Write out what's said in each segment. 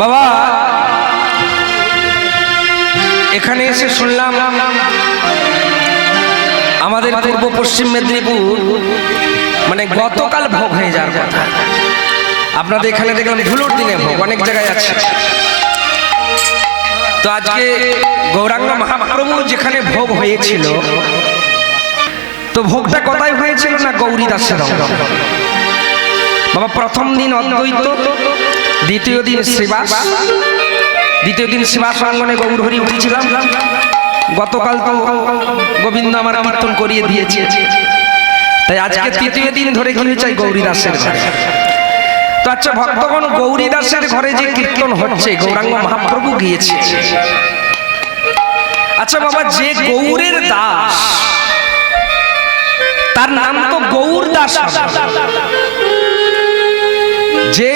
বাবা এখানে এসে শুনলাম আমাদের পূর্ব পশ্চিম মেদিনীপুর মানে গতকাল ভোগ হয়ে যাওয়ার কথা। আপনাদের এখানে দেখলাম ধুলোর দিনে ভোগ অনেক জায়গায় আছে। তো আজকে গৌরাঙ্গ মহাপ্রভু যেখানে ভোগ হয়েছিল, তো ভোগটা কোথায় হয়েছিল না গৌরী দাসের অঙ্গনে। বাবা প্রথম দিন অদ্বৈত, দ্বিতীয় দিন শ্রীবাস, দ্বিতীয় দিন শ্রীবাস অঙ্গনে গৌর হরি উঠেছিলাম। গতকাল তো গোবিন্দ আমার কীর্তন করিয়ে দিয়েছে, তাই আজকে তৃতীয় দিন ধরে কি হয়েছে গৌরী দাসের ঘরে। তো আচ্ছা ভক্তগণ, গৌরী দাসের ঘরে যে কীর্তন হচ্ছে গৌরাঙ্গ মহাপ্রভু গিয়েছে। আচ্ছা বাবা, যে গৌরের দাস তার নাম তো গৌর দাস, যে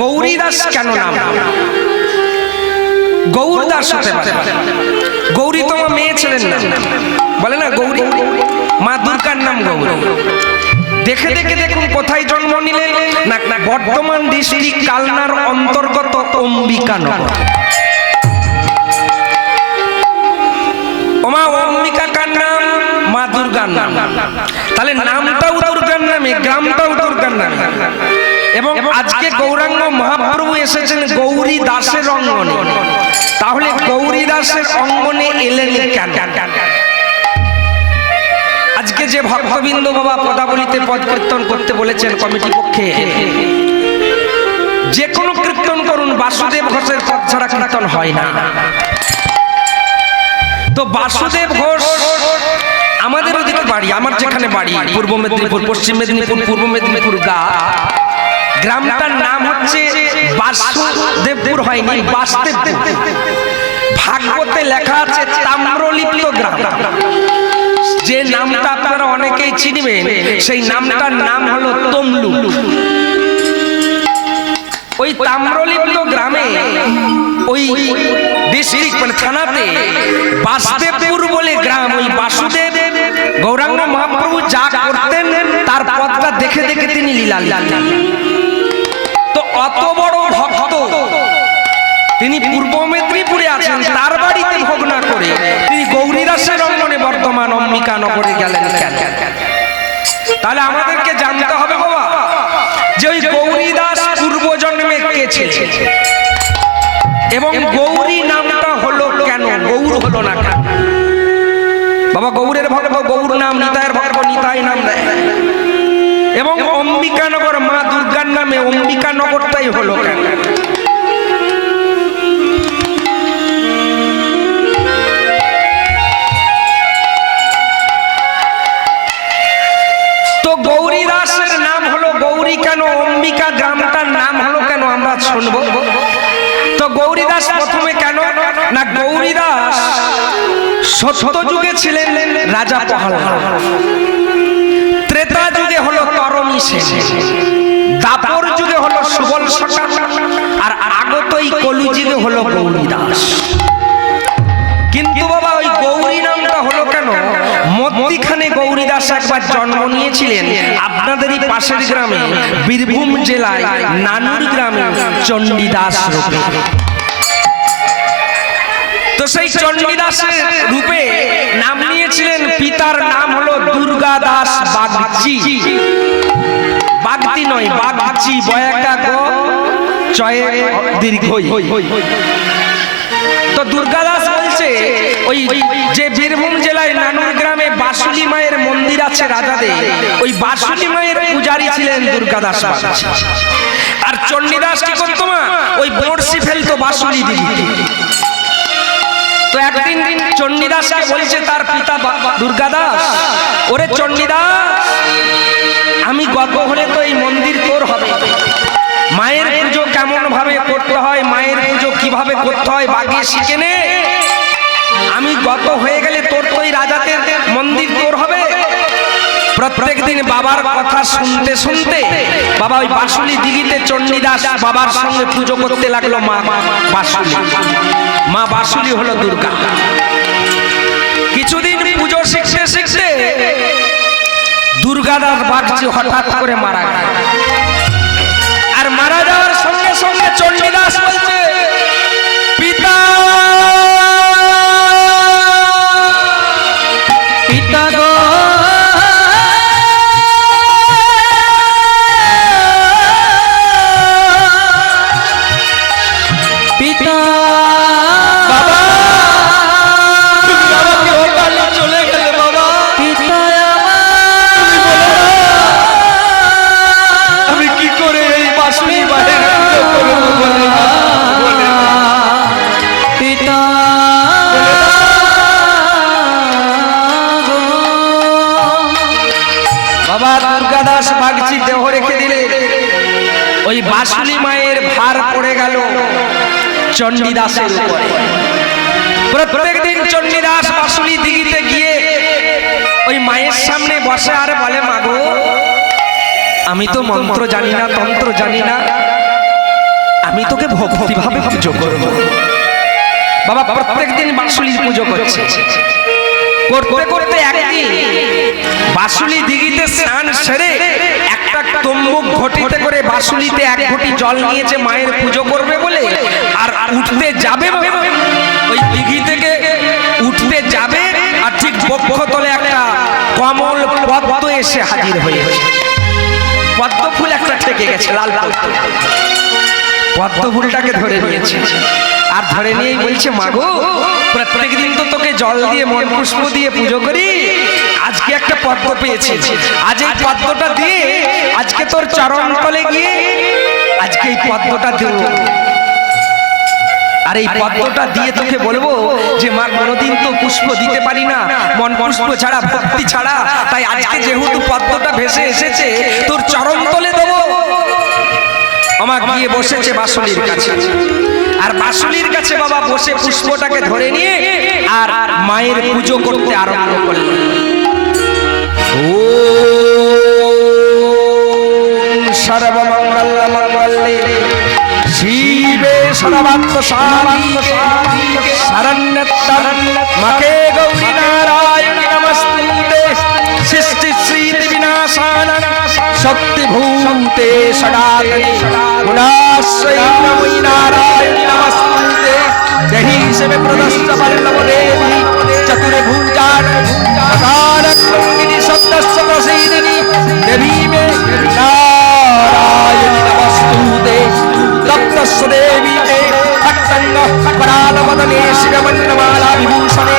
গৌরী দাস কেন নাম? গৌর দাস হতে পারে। গৌরী তোমার মেয়ে ছিলেন না, বলে না গৌরী মা দুর্গার নাম গৌরী। দেখে দেখে দেখুন কোথায় জন্ম নিলেন না বর্ধমান ডিস্ট্রিক্ট কালনার অন্তর্গত অম্বিকানগর। ওমা অম্বিকা কার নাম? মা দুর্গার নাম। তাহলে নামটাও দুর্গার নামে, গ্রামটাও দুর্গার নামে। এবং আজকে গৌরাঙ্গ মহাপ্রভু এসেছেন গৌরী দাসের অঙ্গনে। তাহলে গৌরী দাসের অঙ্গনে এলেন কেন? আজকে যে ভক্তবৃন্দ বাবা পদাবলিতে পদ কীর্তন করতে বলেছেন কমিটি পক্ষে, যে কোনো কীর্তন করুন, বাসুদেব ঘোষের পদ ছাড়া কীর্তন হয় না। তো বাসুদেব ঘোষ আমাদের ওদিকে বাড়ি, আমার যেখানে বাড়ি পূর্ব মেদিনীপুর, পশ্চিম মেদিনীপুর, পূর্ব মেদিনীপুর গ্রামটার নাম হচ্ছে বাসুদেবপুর, হয়নি বাসুদেবপুর। ভাগবতে লেখা আছে তাম্রলিপ্ত গ্রাম। যে নামটা আপনারা অনেকেই চিনবেন, সেই নামটার নাম হলো তমলু। ওই তাম্রলিপ্ত গ্রামে ওই ডিস্ট্রিক্ট মানে থানাতে বাসুদেবপুর বলে গ্রাম। ওই বাসুদেব গৌরাঙ্গ মহাপ্রভু যা করতেন তার পথটা দেখে দেখে তিনি লীলা লিখতেন। তো অত বড় ভক্ত তিনি পূর্ব মেদিনীপুরে আছেন, তার বাড়িতে ভোগ না করে তিনি গৌরী দাসের অঙ্গনে বর্ধমান অম্বিকানগরে গেলেন কেন? তাহলে আমাদেরকে জানতে হবে বাবা যে ওই গৌরী দাস পূর্ব জন্মে কে ছিলেন এবং গৌরী নামটা হলো কেন, গৌর হলো না কেন? বাবা গৌরের ভক্ত গৌর নাম, নিতাইয়ের ভক্ত নিতাই নাম দেয়। এবং অম্বিকানগর মা দুর্গার নামে অম্বিকানগরটাই হলো কেন? তো গৌরী দাসের নাম হলো গৌরী কেন, অম্বিকা গ্রামটার নাম হলো কেন আমরা শুনবো। তো গৌরী দাস প্রথমে কেন না, গৌরী দাস সত্য যুগে ছিলেন রাজা প্রহ্লাদ, ত্রেতা যুগে হলো তরণী সেন, দাপর যুগে হলো সুবল সখা, আর আগতই কলি যুগে হলো গৌরী দাস। কিন্তু বাবা ওই গৌরী নামটা হলো কেন? মধ্যিখানে গৌরী দাস একবার জন্ম নিয়েছিলেন আপনাদেরই পাশের গ্রামে, বীরভূম জেলায় নানুর গ্রামে চণ্ডীদাস রূপে। তো সেই চণ্ডীদাসের রূপে নাম নিয়েছিলেন, পিতার নাম হলো দুর্গা দাস বাগচি। বাগতি নয়, বাগচি, বয়াকা গ চয়ে দীর্ঘই। তো দুর্গা দাস বলছে ওই যে বীরভূম জেলায় নানুর গ্রামে বাসুলি মায়ের মন্দির আছে রাজাদের, ওই বাসুলি মায়ের পূজারী ছিলেন দুর্গা দাস বাগচি। আর চণ্ডীদাস কি করতো মা? ওই বড়শি ফেলতো বাসুলি দিদি। তো একদিন চণ্ডীদাসকে বলছে তার পিতা দুর্গা দাস, ওরে চণ্ডীদাস, আমি গর্ব হলে তো এই মন্দির তোর হবে। মায়ের পুজো কেমন ভাবে করতে হয়, মায়ের পুজো কিভাবে করতে হয় বাগিয়ে শিখে নে। আমি গত হয়ে গেলে তোর তো এই রাজাদের মন্দির তোর হবে। প্রত্যেক দিন বাবার কথা শুনতে শুনতে বাবা ওই বাসুলি দিঘিতে চণ্ডীদাস বাবার সঙ্গে পুজো করতে লাগলো। মা বাসুলি, মা বাসুলি হলো দুর্গা। কিছুদিন পুজো শিখতে শিখতে দুর্গা দাস বাগচি হঠাৎ করে মারা গেল। আর মারা যাওয়ার সঙ্গে সঙ্গে চণ্ডীদাস বাসুলি মায়ের ভার পড়ে গেল চণ্ডীদাসের উপরে। প্রত্যেক দিন চণ্ডীদাস বাসুলি দিঘিতে গিয়ে ওই মায়ের সামনে বসে আর বলে, মাগো আমি তো মন্ত্র জানি না, তন্ত্র জানি না, আমি তোকে ভক্তিভাবে পুজো করব। বাবা প্রত্যেক দিন বাসুলির পুজো করছে। করতে করতে একদিন বাসুলি দিঘিতে স্নান সেরে একটা তম্বুক ঘটিতে করে বাসুলিতে এক ঘটি জল নিয়েছে মায়ের পুজো করবে বলে, আর উঠতে যাবে ওই দিঘি থেকে উঠতে যাবে, আর ঠিক বক্ষতলে একটা কমল পদ্ম এসে হাজির হয়েছে। পদ্ম ফুল একটা ঠেকে গেছে, লাল পদ্ম। পদ্ম ফুলটাকে ধরে নিয়েছে, আর ধরে নিয়েই বলছে, মাগো প্রত্যেক দিন তো তোকে জল দিয়ে মন পুষ্প দিয়ে পুজো করি, আজকে একটা পদ্ম পেয়েছি, আজ এই পদ্মটা দিয়ে আজকে তোর চরণ তলে গিয়ে আজকে এই পদ্মটা দেব, আর এই পদ্মটা দিয়ে তোকে বলবো যে মা কোনোদিন তো পুষ্প দিতে পারি না, মন পুষ্প ছাড়া, ভক্তি ছাড়া, তাই আজকে যেহেতু পদ্মটা ভেসে এসেছে তোর চরণ তলে দেবো। আমার গিয়ে বসেছে বাসুলির কাছে, আর বাসুলির কাছে বাবা বসে পুষ্পটাকে ধরে নিয়ে আর মায়ের পুজো করতে আরম্ভ করল। ওম সর্বমঙ্গল মঙ্গলে শিবে সর্বার্থ সাধিকে শরণ্যত্তর মাকে গৌরী নারায়ণী নমস্তুতে সৃষ্টি সৃষ্টি বিনাশানং শক্তি ভূতে সনাতনী গুণাশ্রয়ী নমো নারায়ণী নমস্তুতে দেহি সেবে প্রদস্ত বল্লভ দেবী চতুরে ভুজান কারকঙ্গিনী সদ্যস্য প্রসীদিনী দেবী মে নারায়ণী নমস্তুতে তপ্তস্য দেবী মে ভক্তঙ্গ পরালবদনে শিরমন্নমালা বিভূষণে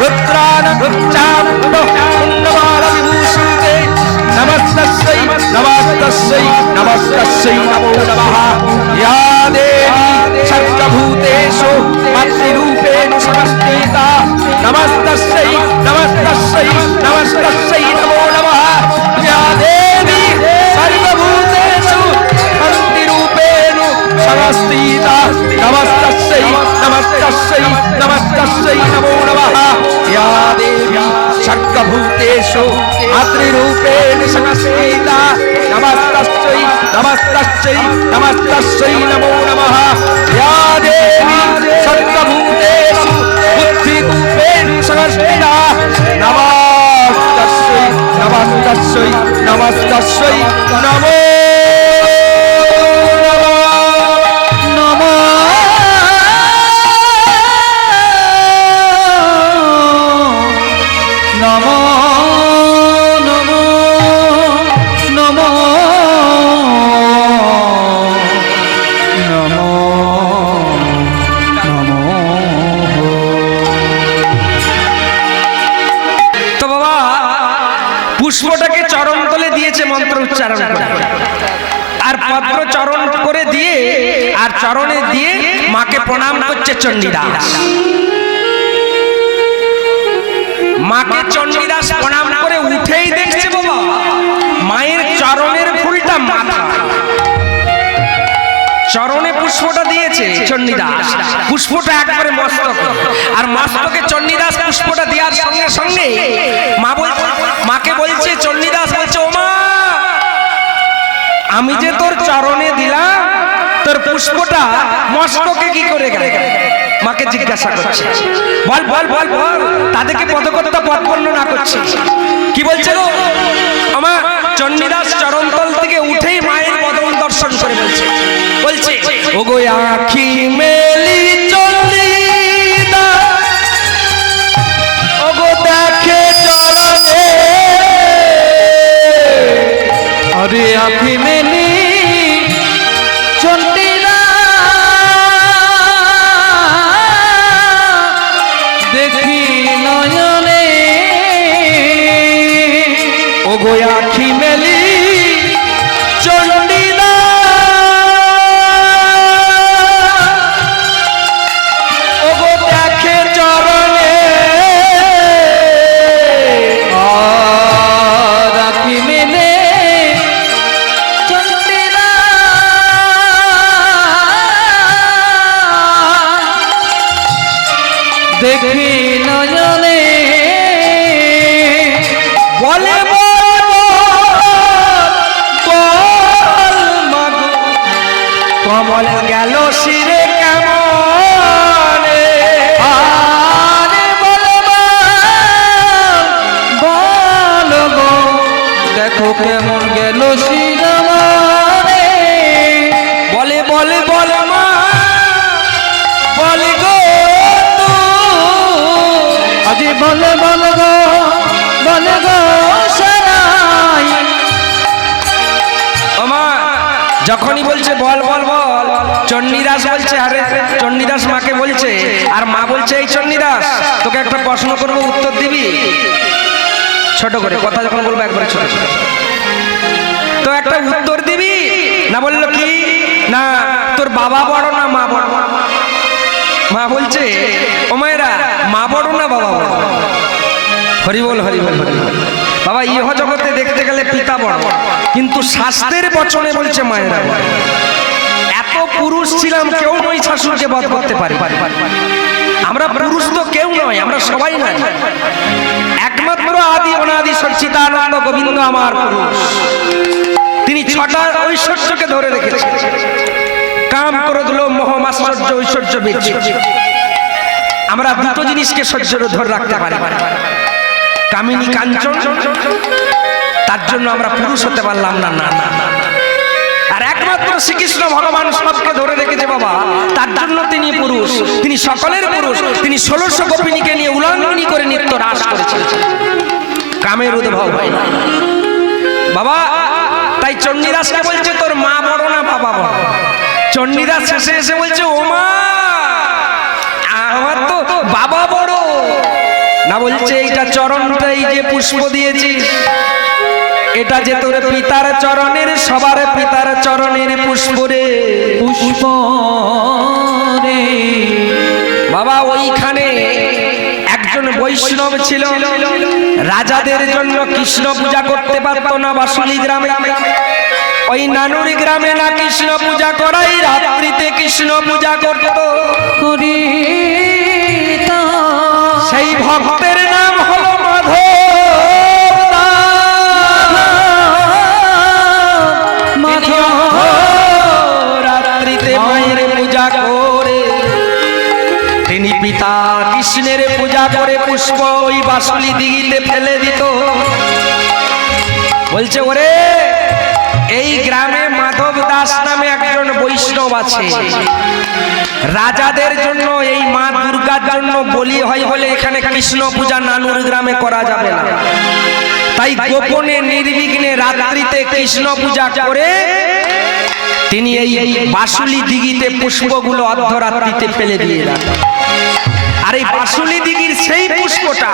রুদ্রান চান্দ পুণ্যমালা বিভূষিতে নমস্তস্যৈ নমস্তস্যৈ নমস্তস্যৈ নমো নমঃ ইয়া দেবী সর্বভূতেষু মাতৃরূপেণ সংস্থিতা নমস্তস্যৈ নমস্তস্যৈ নমস্তস্যৈ নমো নমঃ ইয়া দেবী সর্বভূতেষু মাতৃরূপেণ সংস্থিতা নমস্তস্যৈ নমস্তস্যৈ নমস্তস্যৈ নমো নমঃ ইয়া দেবী সর্বভূতেষু মাতৃরূপেণ সংস্থিতা নমস্তস্যৈ নমস্তস্যৈ নমস্তস্যৈ নমো নমঃ ইয়া দেবী সর্বভূতেষু বুদ্ধিরূপেণ সংস্থিতা নমস্তস্যৈ নমস্তস্যৈ নমস্তস্যৈ নমো পুষ্পটাকে চরণ তলে দিয়েছে মন্ত্র উচ্চারণ করে, আর পদ্ম চরণ করে দিয়ে আর চরণে দিয়ে মাকে প্রণাম করছে চণ্ডীদাস। মাকে চণ্ডীদাস প্রণাম করে উঠেই দেখছে বাবা মায়ের চরণের ফুলটা মাথা, চরণে পুষ্পটা দিয়েছে চণ্ডীদাস, পুষ্পটা একবারে মস্তক, আর মস্তকে চণ্ডীদাস পুষ্পটা দেওয়ার সঙ্গে সঙ্গে মাকে বলছে, চণ্ডীদাস বলছে, ও মা আমি যে তোর চরণে দিলাম তোর পুষ্পটা মস্তকে কি করে গেল? মাকে জিজ্ঞাসা করছে, বল বল বল বল, তাদেরকে পদকর্তা পদ বর্ণনা করছে। কি বলছে গো? আমার চণ্ডীদাস চরণতল থেকে উঠেই মায়ের পদম দর্শন করে বলছে, ও গো আখি মেলি চণ্ডীদাস, ও গো দেখে চরণে, আরে আখি মেলি চণ্ডীদাস দেখি নয়নে, ও গো আখি মেলি দেখি নয়নে বলে কমল গেল শিরে কেমন আরে বল গো দেখো কেমন গেল শিরমনে বলে বলে বল মা বলে গো আজি বলে গো সারাই ও মা যখনই বলছে বল বল বল চণ্ডীদাস বলছে, আরে চণ্ডীদাস মাকে বলছে, আর মা বলছে এই চণ্ডীদাস তোকে একটা প্রশ্ন করবো উত্তর দিবি? ছোট করে কথা যখন বলবো একবারে ছোট ছোট, তো একটা উত্তর দিবি না? বললো কি না তোর বাবা বড় না মা বড়? মা বলছে ও মায়েরা মা বড় না বাবা বড়? হরি বল হরি বল হরি বল। বাবা ইহ জগতে দেখতে গেলে পিতা বড়, কিন্তু শাস্ত্রের বচনে বলছে মায়েরা বড়। এত পুরুষ ছিলাম কেউ নয় শাশুড়কে বধ করতে পারি। আমরা পুরুষ তো কেউ নয়, আমরা সবাই নয়, একমাত্র আদি অনাদি সচ্চিদানন্দ গোবিন্দ আমার পুরুষ। তিনি ছটা ঐশ্বর্যকে ধরে রেখেছেন, কাম ক্রোধ লোভ মোহ মাৎসর্য ঐশ্বর্য বীর্য। আমরা দুটো জিনিসকে সহ্যের ধরে রাখতে পারি, কামিনী কাঞ্চন, তার জন্য আমরা পুরুষ হতে পারলাম না। না না, আর একমাত্র শ্রীকৃষ্ণ ভগবান সবকে ধরে রেখেছে বাবা, তার জন্য তিনি পুরুষ, তিনি সকলের পুরুষ। তিনি 1600 গোপিনীকে নিয়ে উলঙ্গিনী করে নিত্য রাস করেছেন, কামের উদ্ভব হয় না বাবা। তাই চণ্ডীদাসকে বলছে তোর মা বড় না বাবা বড়? চণ্ডীদাস শেষে এসে বলছে ও মা আমার তো বাবা বড় না। বলছে এইটা চরণটাই যে পুষ্প দিয়েছিস, এটা যে তোর পিতার চরণের, সবার পিতার চরণের পুষ্প রে, পুষ্প রে বাবা। ওইখানে একজন বৈষ্ণব ছিল, রাজাদের জন্য কৃষ্ণ পূজা করতে পারত না বাসুলি গ্রামে। ওই নানুর গ্রামে না কৃষ্ণ পূজা করাই, রাত্রিতে কৃষ্ণ পূজা করত। সেই ভক্তের নাম হলো মাধব। রাত্রিতে মায়ের পূজা করে তিনি পিতা কৃষ্ণের পূজা করে পুষ্প ওই বাসুলি দিঘিতে ফেলে দিত। বলছে ওরে এই গ্রামে মাধব দাস নামে একজন বৈষ্ণব আছে, রাজাদের জন্য এই মা দুর্গার জন্য বলি হয় বলে এখানে কৃষ্ণ পূজা নানুর গ্রামে করা যাবে না। তাই গোপনে নির্বিঘ্নে রাত্রিতে কৃষ্ণ পূজা করে তিনি এই বাসুলি দিঘিতে পুষ্পগুলো অর্ধরাত্রিতে ফেলে দিয়ে দেন। আর এই বাসুলি দিঘির সেই পুষ্পটা,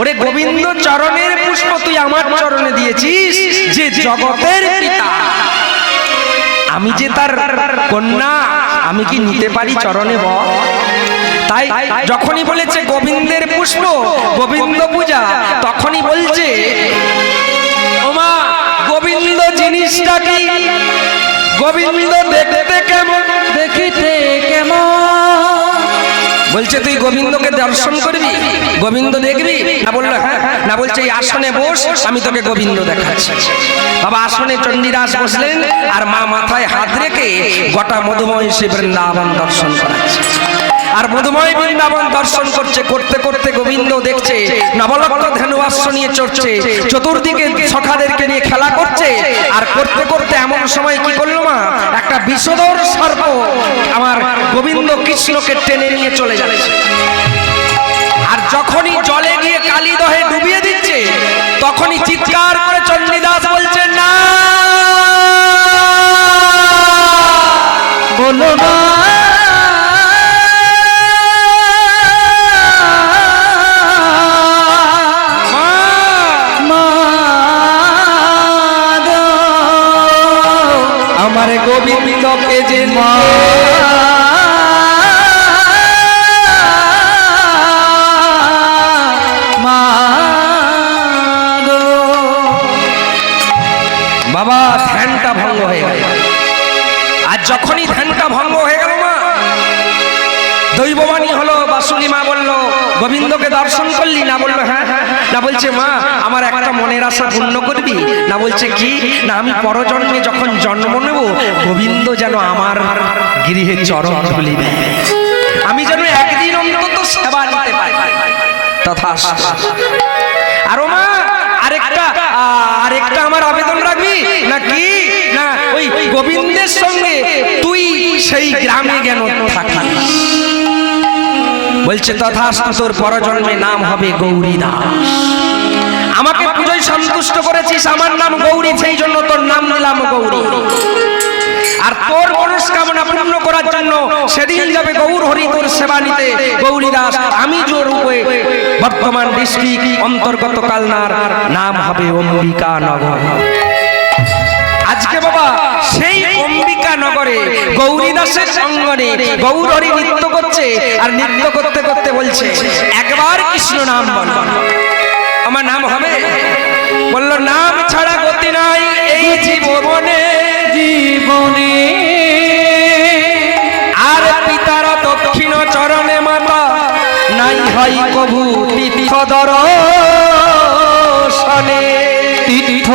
ওরে গোবিন্দ চরণের পুষ্প তুই আমার চরণে দিয়েছিস, যে জগতের পিতা, আমি যে তার কন্যা, আমি কি নিতে পারি চরণে বল? তাই যখনই বলেছে গোবিন্দের পুষ্প গোবিন্দ পূজা, তখনই বলছে ওমা গোবিন্দ জিনিসটা কি, গোবিন্দ দেখতে কেমন, দেখিতে কেমন। বলছে তুই গোবিন্দকে দর্শন করবি, গোবিন্দ দেখবি না? বললো হ্যাঁ। না বলছে এই আসনে বস, আমি তোকে গোবিন্দ দেখাচ্ছি। বাবা আসনে চণ্ডীদাস বসলেন, আর মা মাথায় হাত রেখে গোটা মধুময় সে বৃন্দাবন দর্শন করাচ্ছে। আর মধুময় বৃন্দাবন দর্শন করছে, করতে করতে গোবিন্দ দেখছে নবলক্ষ ধেনুয়াস্য নিয়ে চড়ছে, চতুর্দিকে সখাদেরকে নিয়ে খেলা করছে। আর করতে করতে এমন সময় কি করলো মা, একটা বিষধর সর্প আমার গোবিন্দ কৃষ্ণকে টেনে নিয়ে চলে যাচ্ছে। আর যখনই জলে গিয়ে কালী দহে ডুবিয়ে দিচ্ছে, তখনই চিৎকার করে চণ্ডীদাস বলছে না বলো না আমার গোবিন্দকে যে মা বাবা ধ্যানটা ভঙ্গ হয়ে গেল। আর যখনই ধ্যানটা ভঙ্গ হয়ে গেল মা, দৈববাণী হলো বাসুলি মা বলল, গোবিন্দকে দর্শন করলি? না বললো হ্যাঁ। না বলছে মা আমার একটা মনের আশা পূর্ণ করবি? না বলছে কি? না আমি পরজন্মে যখন জন্ম নেব গোবিন্দ যেন আমার গৃহে চরণ ধুলি দেয়, আমি যেন একদিন অন্তত সেবা নিতে পারি। তথাস্তু। আর ও মা আরেকটা আমার আবেদন রাখবি নাকি? না ওই গোবিন্দের সঙ্গে তুই সেই গ্রামে গেল থাকি। বলছে তথাস্তু, তোর পরজন্মে নাম হবে গৌরী দাস। আমাকে পুজোয় সন্তুষ্ট করেছিস, আমার নাম গৌরী, সেই জন্য তোর নাম নিলাম গৌরী। আর তোর মনস্কামনা পূর্ণ করার জন্য সেদিন যাবে গৌর হরি তোর সেবা নিতে গৌরী দাস। আমি জোর রূপে বর্ধমান ডিস্ট্রিক্ট অন্তর্গত কালনার, নাম হবে অম্বিকা নগর। আজকে বাবা সেই অম্বিকা নগরে গৌরী দাসের অঙ্গনে গৌর হরি নৃত্য করছে, আর নৃত্য করতে করতে বলছে একবার কৃষ্ণ নাম বল, আমার নাম হবে। বললো নাম ছাড়া গতি নাই এই জীবনে, জীবনে আর পিতার দক্ষিণ চরণে মাতা নাই হয় কভু তীর্থ দর্শনে। তীর্থ